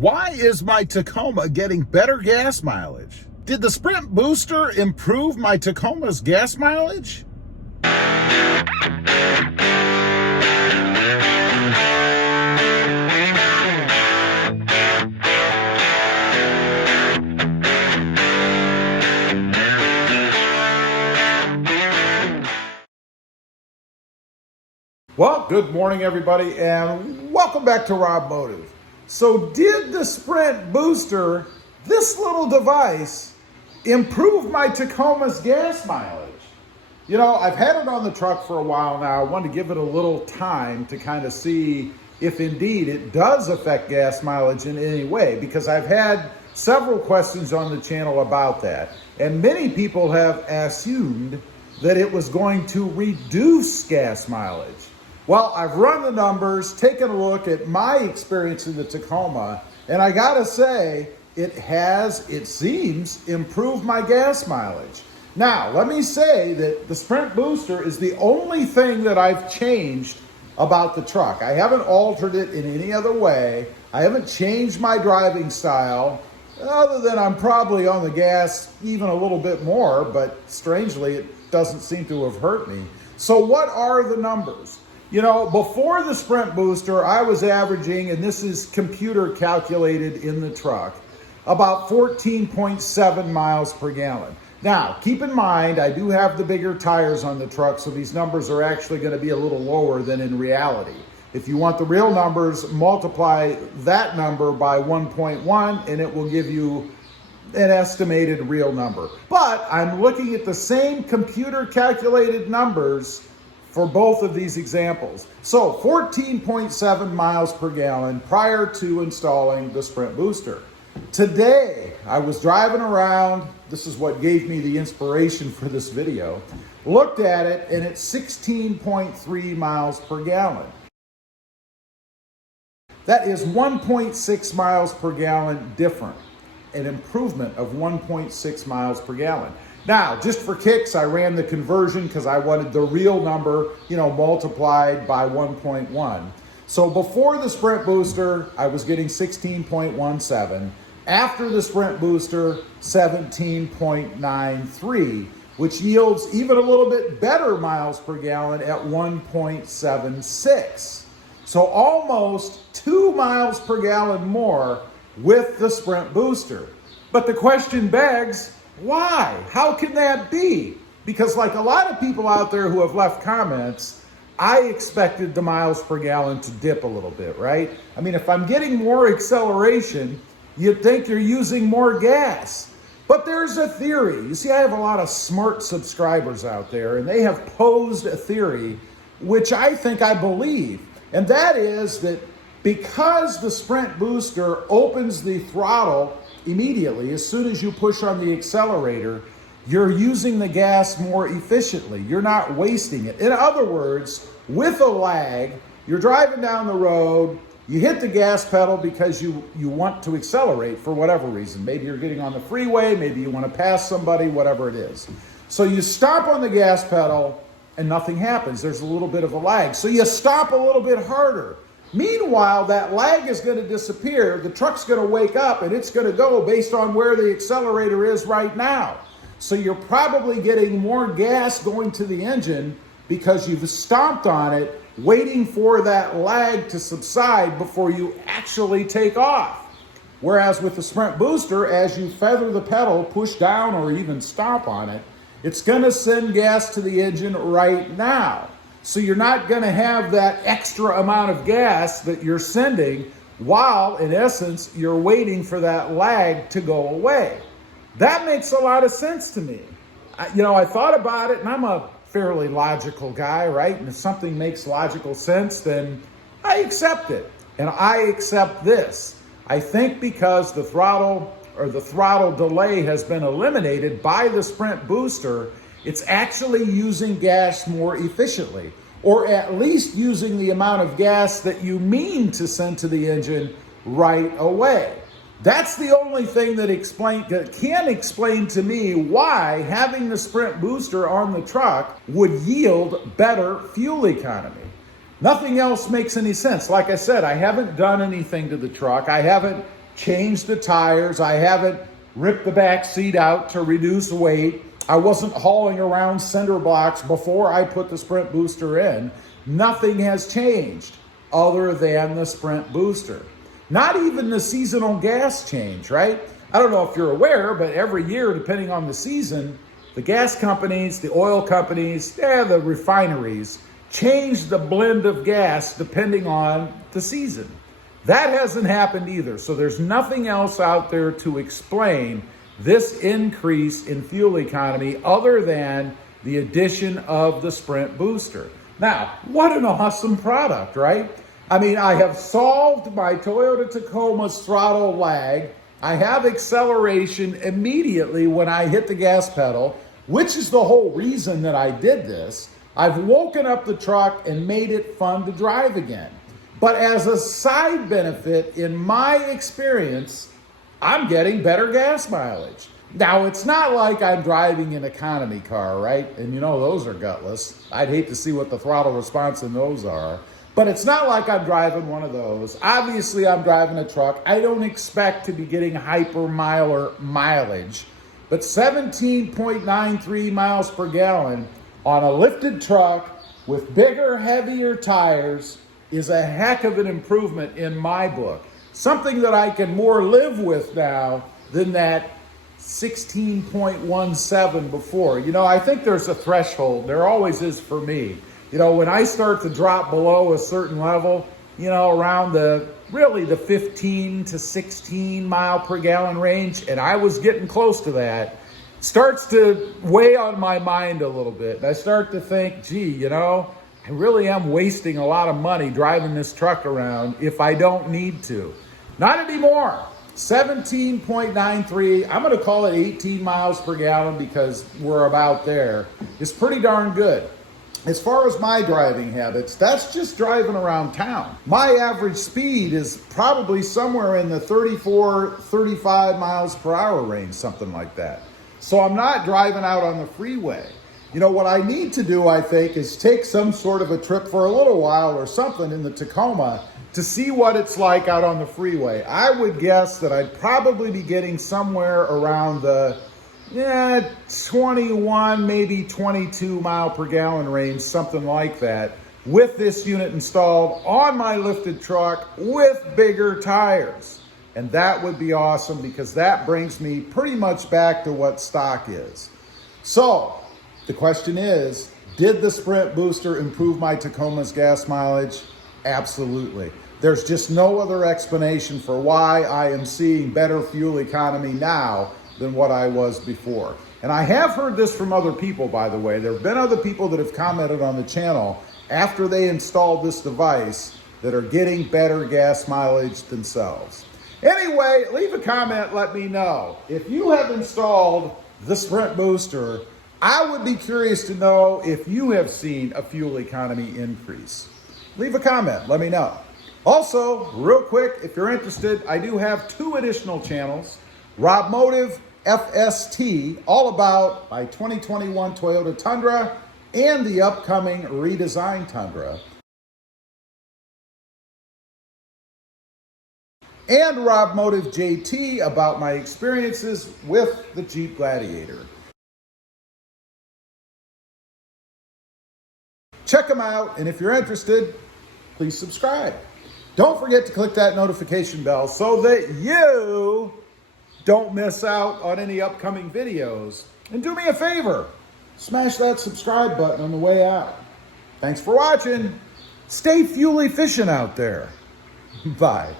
Why is my Tacoma getting better gas mileage? Did the Sprint booster improve my Tacoma's gas mileage? Well, good morning, everybody, and welcome back to Robmotive. So did the Sprint booster, this little device, improve my Tacoma's gas mileage? You know, I've had it on the truck for a while now. I wanted to give it a little time to kind of see if indeed it does affect gas mileage in any way, because I've had several questions on the channel about that. And many people have assumed that it was going to reduce gas mileage. Well, I've run the numbers, taken a look at my experience in the Tacoma, and I gotta say, it seems, improved my gas mileage. Now, let me say that the Sprint booster is the only thing that I've changed about the truck. I haven't altered it in any other way. I haven't changed my driving style, other than I'm probably on the gas even a little bit more, but strangely, it doesn't seem to have hurt me. So what are the numbers? You know, before the Sprint booster, I was averaging, and this is computer calculated in the truck, about 14.7 miles per gallon. Now, keep in mind, I do have the bigger tires on the truck, so these numbers are actually going to be a little lower than in reality. If you want the real numbers, multiply that number by 1.1, and it will give you an estimated real number. But I'm looking at the same computer calculated numbers for both of these examples. So 14.7 miles per gallon prior to installing the Sprint booster. Today, I was driving around, this is what gave me the inspiration for this video, looked at it, and it's 16.3 miles per gallon. That is 1.6 miles per gallon different, an improvement of 1.6 miles per gallon. Now, just for kicks, I ran the conversion because I wanted the real number, multiplied by 1.1. So before the Sprint booster, I was getting 16.17. After the Sprint booster, 17.93, which yields even a little bit better miles per gallon at 1.76. So almost 2 miles per gallon more with the Sprint booster. But the question begs, why? How can that be? Because like a lot of people out there who have left comments, I expected the miles per gallon to dip a little bit, right? I mean, if I'm getting more acceleration, you'd think you're using more gas. But there's a theory. You see, I have a lot of smart subscribers out there, and they have posed a theory, which I think I believe. And that is that because the Sprint booster opens the throttle immediately, as soon as you push on the accelerator, you're using the gas more efficiently. You're not wasting it. In other words, with a lag, you're driving down the road, you hit the gas pedal because you want to accelerate for whatever reason. Maybe you're getting on the freeway, maybe you want to pass somebody, whatever it is. So you stop on the gas pedal and nothing happens. There's a little bit of a lag. So you stop a little bit harder. Meanwhile, that lag is going to disappear. The truck's going to wake up and it's going to go based on where the accelerator is right now. So you're probably getting more gas going to the engine because you've stomped on it, waiting for that lag to subside before you actually take off. Whereas with the Sprint booster, as you feather the pedal, push down, or even stomp on it, it's going to send gas to the engine right now. So you're not going to have that extra amount of gas that you're sending while, in essence, you're waiting for that lag to go away. That makes a lot of sense to me. I thought about it, and I'm a fairly logical guy, right? And if something makes logical sense, then I accept it. And I accept this. I think because the throttle delay has been eliminated by the Sprint booster, it's actually using gas more efficiently, or at least using the amount of gas that you mean to send to the engine right away. That's the only thing that can explain to me why having the Sprint booster on the truck would yield better fuel economy. Nothing else makes any sense. Like I said, I haven't done anything to the truck. I haven't changed the tires. I haven't ripped the back seat out to reduce weight. I wasn't hauling around cinder blocks before I put the Sprint booster in. Nothing has changed other than the Sprint booster. Not even the seasonal gas change, right? I don't know if you're aware, but every year, depending on the season, the gas companies, the oil companies, the refineries change the blend of gas depending on the season. That hasn't happened either. So there's nothing else out there to explain this increase in fuel economy other than the addition of the Sprint booster. Now, what an awesome product, right? I mean, I have solved my Toyota Tacoma's throttle lag. I have acceleration immediately when I hit the gas pedal, which is the whole reason that I did this. I've woken up the truck and made it fun to drive again. But as a side benefit, in my experience, I'm getting better gas mileage. Now, it's not like I'm driving an economy car, right? And you know, those are gutless. I'd hate to see what the throttle response in those are. But it's not like I'm driving one of those. Obviously, I'm driving a truck. I don't expect to be getting hyper miler mileage. But 17.93 miles per gallon on a lifted truck with bigger, heavier tires is a heck of an improvement in my book. Something that I can more live with now than that 16.17 before. You know, I think there's a threshold. There always is for me. You know, when I start to drop below a certain level, you know, around the 15 to 16 mile per gallon range, and I was getting close to that, starts to weigh on my mind a little bit. And I start to think, gee, you know, I really am wasting a lot of money driving this truck around if I don't need to. Not anymore. 17.93, I'm going to call it 18 miles per gallon because we're about there. It's pretty darn good. As far as my driving habits, that's just driving around town. My average speed is probably somewhere in the 34, 35 miles per hour range, something like that. So I'm not driving out on the freeway. You know, what I need to do, I think, is take some sort of a trip for a little while or something in the Tacoma to see what it's like out on the freeway. I would guess that I'd probably be getting somewhere around the 21, maybe 22 mile per gallon range, something like that, with this unit installed on my lifted truck with bigger tires. And that would be awesome because that brings me pretty much back to what stock is. So the question is, did the Sprint booster improve my Tacoma's gas mileage? Absolutely. There's just no other explanation for why I am seeing better fuel economy now than what I was before. And I have heard this from other people, by the way. There have been other people that have commented on the channel after they installed this device that are getting better gas mileage themselves. Anyway, leave a comment, let me know. If you have installed the Sprint booster, I would be curious to know if you have seen a fuel economy increase. Leave a comment, let me know. Also, real quick, if you're interested, I do have 2 additional channels. Robmotive FST, all about my 2021 Toyota Tundra and the upcoming redesigned Tundra. And Robmotive JT, about my experiences with the Jeep Gladiator. Check them out, and if you're interested, please subscribe. Don't forget to click that notification bell so that you don't miss out on any upcoming videos. And do me a favor, smash that subscribe button on the way out. Thanks for watching. Stay fuel efficient out there. Bye.